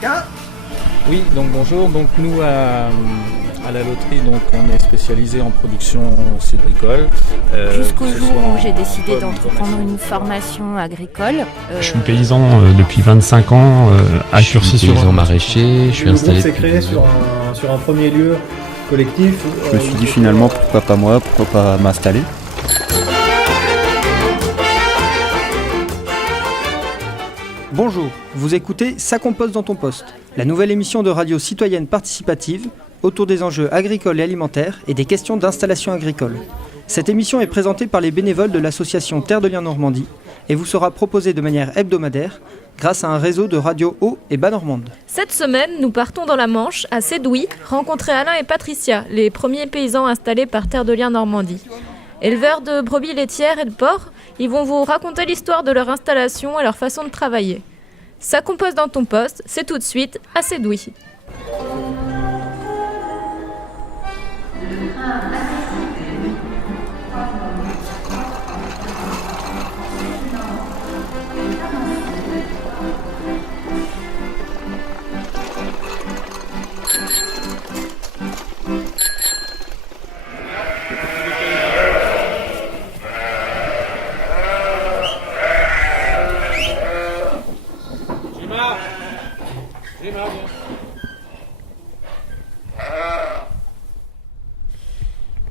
Chacun. Oui, donc bonjour. Donc nous à la loterie, donc on est spécialisé en production sylvicole. Jusqu'au jour où j'ai décidé d'entreprendre une formation agricole. Je suis paysan depuis 25 ans, à Curcy sur paysan maraîcher. Je suis installé. Le groupe s'est créé sur un premier lieu collectif. Je me suis dit finalement pourquoi pas moi, pourquoi pas m'installer. Bonjour, vous écoutez Ça compose dans ton poste, la nouvelle émission de radio citoyenne participative autour des enjeux agricoles et alimentaires et des questions d'installation agricole. Cette émission est présentée par les bénévoles de l'association Terre de Liens Normandie et vous sera proposée de manière hebdomadaire grâce à un réseau de radio Haut et Bas Normande. Cette semaine, nous partons dans la Manche, à Sédouy, rencontrer Alain et Patricia, les premiers paysans installés par Terre de Liens Normandie. Éleveurs de brebis laitières et de porcs, ils vont vous raconter l'histoire de leur installation et leur façon de travailler. Ça compose dans ton poste, c'est tout de suite à Sédouy.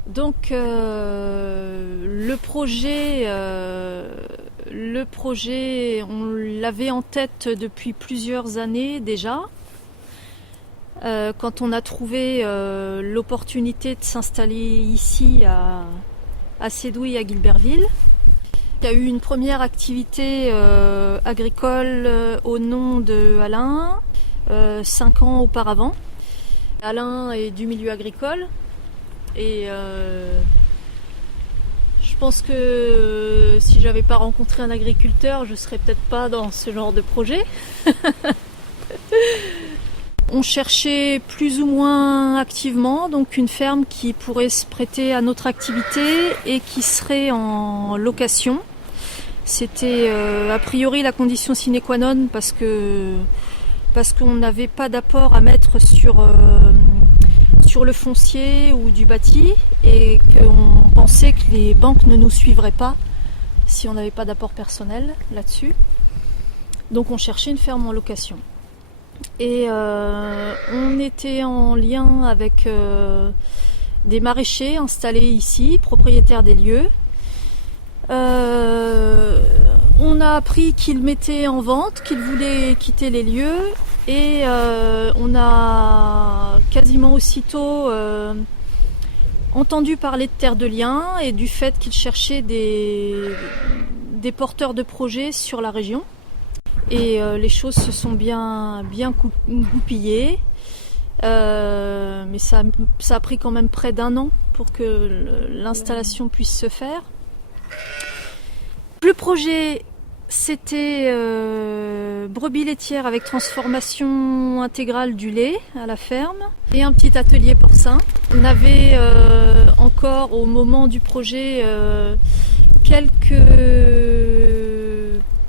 Donc le projet, on l'avait en tête depuis plusieurs années déjà. Quand on a trouvé l'opportunité de s'installer ici à Sédouy, à Guilberville, il y a eu une première activité agricole au nom de Alain, 5 ans auparavant. Alain est du milieu agricole. Et je pense que si j'avais pas rencontré un agriculteur, je serais peut-être pas dans ce genre de projet. On cherchait plus ou moins activement donc une ferme qui pourrait se prêter à notre activité et qui serait en location. C'était a priori la condition sine qua non parce qu'on n'avait pas d'apport à mettre sur le foncier ou du bâti et qu'on pensait que les banques ne nous suivraient pas si on n'avait pas d'apport personnel là-dessus. Donc on cherchait une ferme en location. Et on était en lien avec des maraîchers installés ici, propriétaires des lieux. On a appris qu'ils mettaient en vente, qu'ils voulaient quitter les lieux. Et on a quasiment aussitôt entendu parler de Terre de Liens et du fait qu'ils cherchaient des porteurs de projets sur la région. Et les choses se sont bien goupillées. Mais ça a pris quand même près d'1 an pour que l'installation puisse se faire. Le projet... C'était brebis laitières avec transformation intégrale du lait à la ferme et un petit atelier porcin. On avait encore au moment du projet quelques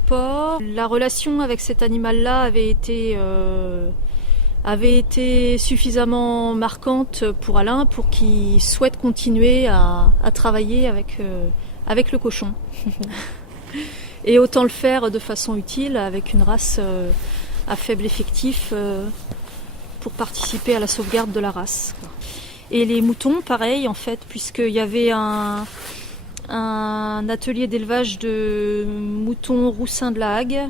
porcs. La relation avec cet animal-là avait été suffisamment marquante pour Alain pour qu'il souhaite continuer à travailler avec le cochon. Et autant le faire de façon utile avec une race à faible effectif pour participer à la sauvegarde de la race. Et les moutons, pareil en fait, puisqu'il y avait un atelier d'élevage de moutons roussins de la Hague,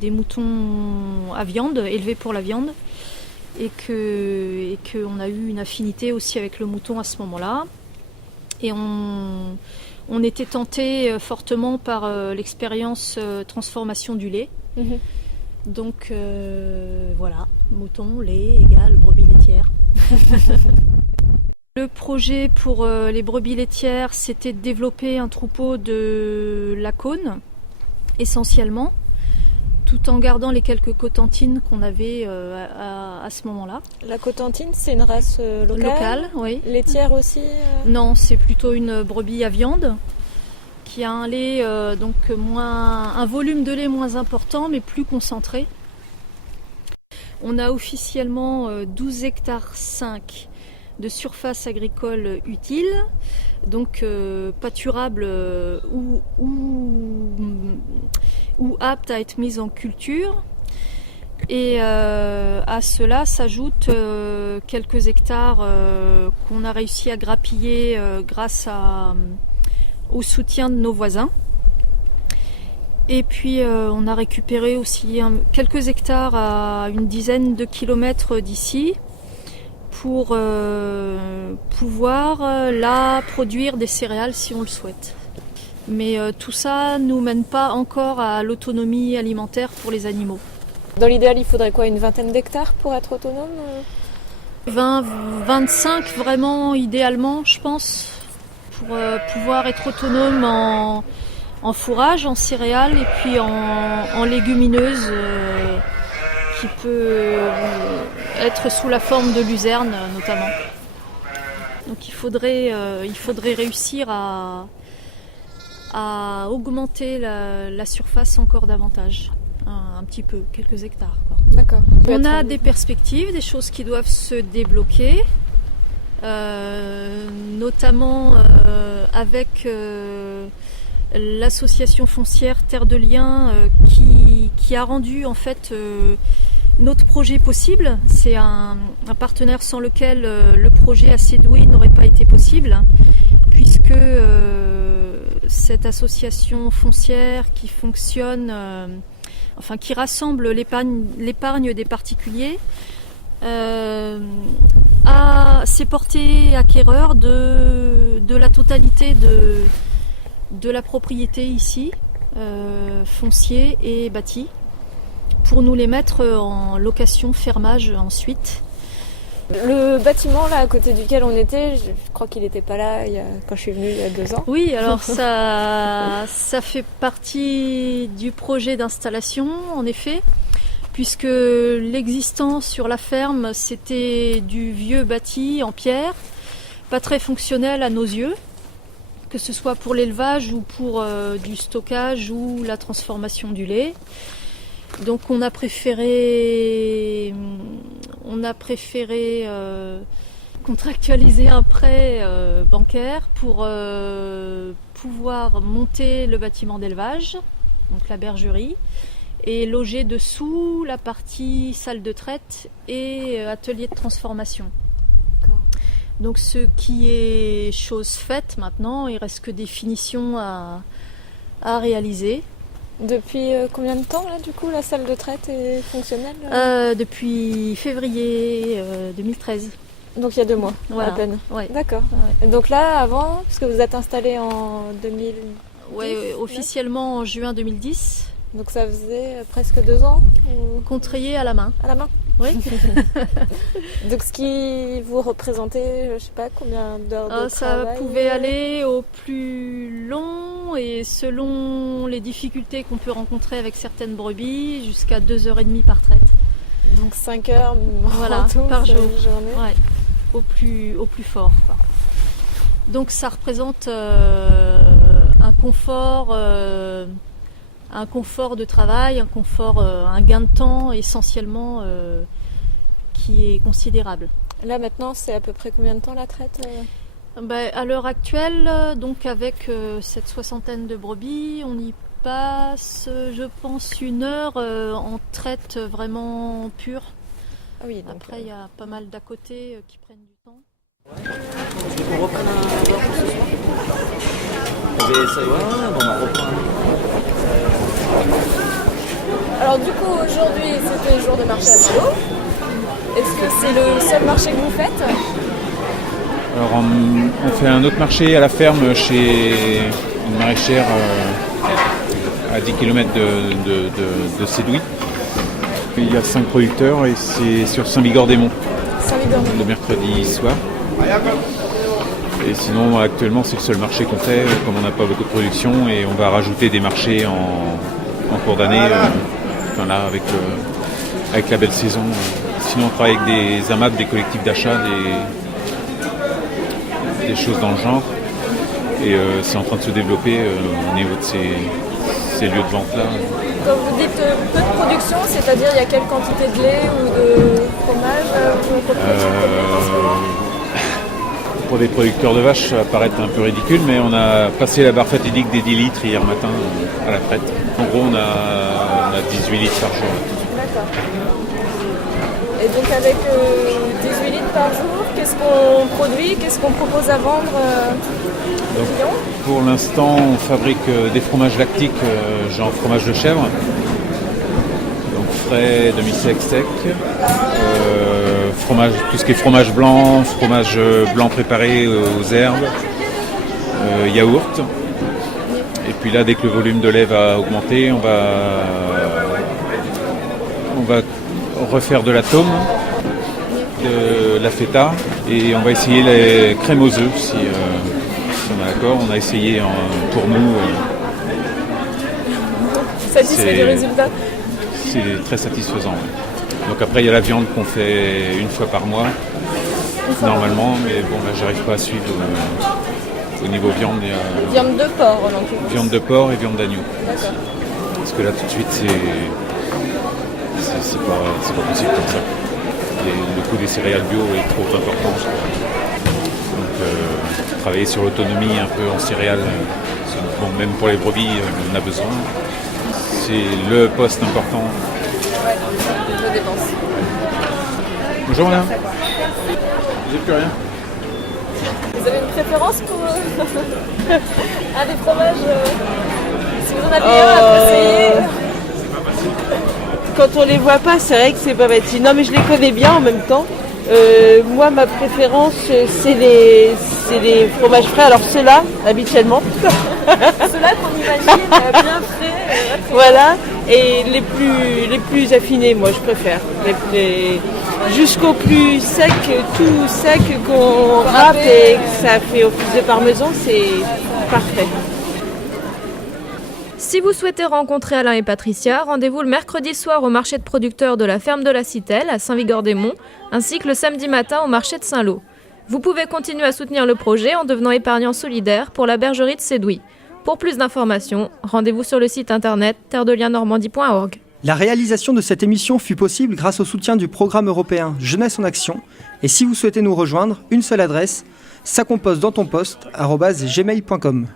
des moutons à viande, élevés pour la viande, et qu'on a eu une affinité aussi avec le mouton à ce moment-là. Et on était tenté fortement par l'expérience transformation du lait. Mmh. Donc voilà, mouton, lait égale brebis laitière. Le projet pour les brebis laitières, c'était de développer un troupeau de lacones, essentiellement, tout en gardant les quelques cotentines qu'on avait à ce moment-là. La cotentine, c'est une race locale, oui. Laitière aussi Non, c'est plutôt une brebis à viande qui a un lait, un volume de lait moins important mais plus concentré. On a officiellement 12 hectares 5 de surface agricole utile, donc pâturable ou apte à être mise en culture. Et à cela s'ajoutent quelques hectares qu'on a réussi à grappiller grâce au soutien de nos voisins. Et puis on a récupéré aussi quelques hectares à une dizaine de kilomètres d'ici pour pouvoir là produire des céréales si on le souhaite. Mais tout ça ne nous mène pas encore à l'autonomie alimentaire pour les animaux. Dans l'idéal, il faudrait quoi, une vingtaine d'hectares pour être autonome ? 20, 25 vraiment idéalement, je pense, pour pouvoir être autonome en fourrage, en céréales et puis en légumineuses qui peut être sous la forme de luzerne notamment. Donc il faudrait réussir à augmenter la surface encore davantage, un petit peu, quelques hectares, quoi. D'accord. On a des perspectives, des choses qui doivent se débloquer, notamment avec l'association foncière Terre de Liens qui a rendu en fait notre projet possible. C'est un partenaire sans lequel le projet à Sédoué n'aurait pas été possible, puisque cette association foncière qui fonctionne, qui rassemble l'épargne des particuliers, s'est porté acquéreur de la totalité de la propriété ici, foncier et bâti, pour nous les mettre en location fermage ensuite. Le bâtiment là à côté duquel on était, je crois qu'il n'était pas là quand je suis venue il y a 2 ans. Oui, alors ça fait partie du projet d'installation en effet, puisque l'existant sur la ferme c'était du vieux bâti en pierre, pas très fonctionnel à nos yeux, que ce soit pour l'élevage ou pour du stockage ou la transformation du lait. Donc on a préféré contractualiser un prêt bancaire pour pouvoir monter le bâtiment d'élevage, donc la bergerie, et loger dessous la partie salle de traite et atelier de transformation. Donc ce qui est chose faite maintenant, il reste que des finitions à réaliser. Depuis combien de temps là du coup la salle de traite est fonctionnelle Depuis février 2013. Donc il y a 2 mois, voilà. À peine. Ouais. D'accord. Ouais. Donc là avant, parce que vous êtes installé en 2010. Ouais, officiellement en juin 2010. Donc ça faisait presque 2 ans ou... Contrayé à la main. À la main. Oui. Donc ce qui vous représentait, je sais pas combien d'heures de travail. Ça pouvait aller au plus long et selon les difficultés qu'on peut rencontrer avec certaines brebis, jusqu'à 2h30 par traite. Donc 5 heures voilà, en tout, par jour. Journée. Ouais, au plus fort, quoi. Donc ça représente un confort de travail, un gain de temps essentiellement qui est considérable. Là maintenant, c'est à peu près combien de temps la traite À l'heure actuelle, donc avec cette 60aine de brebis, on y passe, je pense, 1 heure en traite vraiment pure. Ah oui, donc après, il y a pas mal d'à côté qui prennent du temps. On reprend un bord pour ce soir. Alors du coup, aujourd'hui, c'était le jour de marché à Salo. Est-ce que c'est le seul marché que vous faites ? Alors on fait un autre marché à la ferme chez une maraîchère à 10 km de Sédouy. Il y a 5 producteurs et c'est sur Saint-Bigorre-des-Monts, le mercredi soir. Et sinon actuellement c'est le seul marché qu'on fait, comme on n'a pas beaucoup de production, et on va rajouter des marchés en cours d'année, là avec la belle saison. Sinon on travaille avec des AMAP, des collectifs d'achat, des choses dans le genre, et c'est en train de se développer au niveau de ces lieux de vente là. Quand vous dites peu de production, c'est-à-dire il y a quelle quantité de lait ou de fromage vous produisez en ce moment? Pour des producteurs de vaches, ça va paraître un peu ridicule, mais on a passé la barre fatidique des 10 litres hier matin à la traite. En gros, on a 18 litres par jour. D'accord. Et donc avec 18 litres par jour, qu'est-ce qu'on produit? Qu'est-ce qu'on propose à vendre aux clients? Pour l'instant, on fabrique des fromages lactiques, genre fromage de chèvre. Donc frais, demi-sec, sec. Fromage, tout ce qui est fromage blanc préparé aux herbes, yaourt. Et puis là, dès que le volume de lait va augmenter, on va refaire de la tome, de la feta, et on va essayer les crèmes aux œufs si on est d'accord. On a essayé pour nous. Satisfait du résultat? C'est très satisfaisant. Ouais. Donc après, il y a la viande qu'on fait une fois par mois, normalement, mais bon, là, j'arrive pas à suivre au niveau viande. Viande de porc, en l'occurrence. Viande de porc et viande d'agneau. D'accord. Parce que là, tout de suite, c'est pas possible comme ça. Le coût des céréales bio est trop important. Donc, travailler sur l'autonomie un peu en céréales, bon, même pour les brebis, on a besoin. C'est le poste important. Ouais, de dépenses. Bonjour madame. Vous n'avez plus rien? Vous avez une préférence pour un des fromages si vous en avez un à conseiller? Quand on les voit pas, c'est vrai que c'est pas facile. Non, mais je les connais bien en même temps. Moi, ma préférence, c'est les fromages frais. Alors ceux-là, habituellement. Ceux-là qu'on imagine bien frais. Voilà. Et les plus affinés, moi, je préfère. Jusqu'au plus sec, tout sec qu'on râpe et que ça fait office de parmesan, c'est parfait. Si vous souhaitez rencontrer Alain et Patricia, rendez-vous le mercredi soir au marché de producteurs de la ferme de la Citelle à Saint-Vigor-des-Monts, ainsi que le samedi matin au marché de Saint-Lô. Vous pouvez continuer à soutenir le projet en devenant épargnant solidaire pour la bergerie de Sédouy. Pour plus d'informations, rendez-vous sur le site internet terreliennormandie.org. La réalisation de cette émission fut possible grâce au soutien du programme européen Jeunesse en Action. Et si vous souhaitez nous rejoindre, une seule adresse, sacompostdantonposte@gmail.com.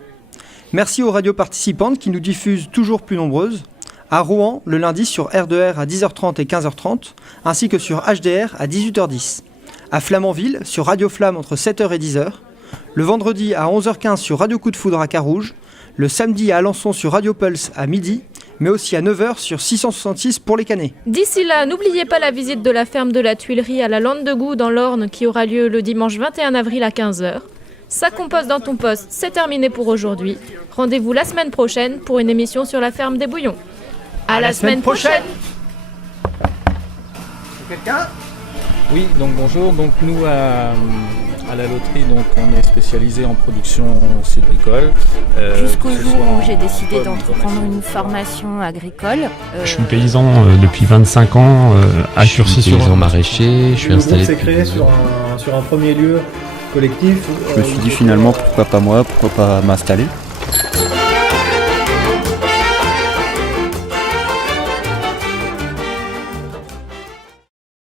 Merci aux radios participantes qui nous diffusent toujours plus nombreuses. À Rouen, le lundi sur R2R à 10h30 et 15h30, ainsi que sur HDR à 18h10. À Flamanville, sur Radio Flamme entre 7h et 10h. Le vendredi à 11h15 sur Radio Coup de Foudre à Carouge. Le samedi à Alençon sur Radio Pulse à midi, mais aussi à 9h sur 666 pour les Canets. D'ici là, n'oubliez pas la visite de la ferme de la Tuilerie à la Lande de Goût dans l'Orne qui aura lieu le dimanche 21 avril à 15h. Ça composte dans ton poste, c'est terminé pour aujourd'hui. Rendez-vous la semaine prochaine pour une émission sur la ferme des Bouillons. À la semaine prochaine. Quelqu'un ? Oui, donc bonjour. Donc nous à la loterie, donc on est spécialisé en production sylvicole. Jusqu'au jour où j'ai décidé d'entreprendre une formation agricole. Je suis paysan depuis 25 ans, à paysan maraîcher, je suis installé. Le groupe s'est créé sur un premier lieu collectif. Je me suis dit finalement pourquoi pas moi, pourquoi pas m'installer.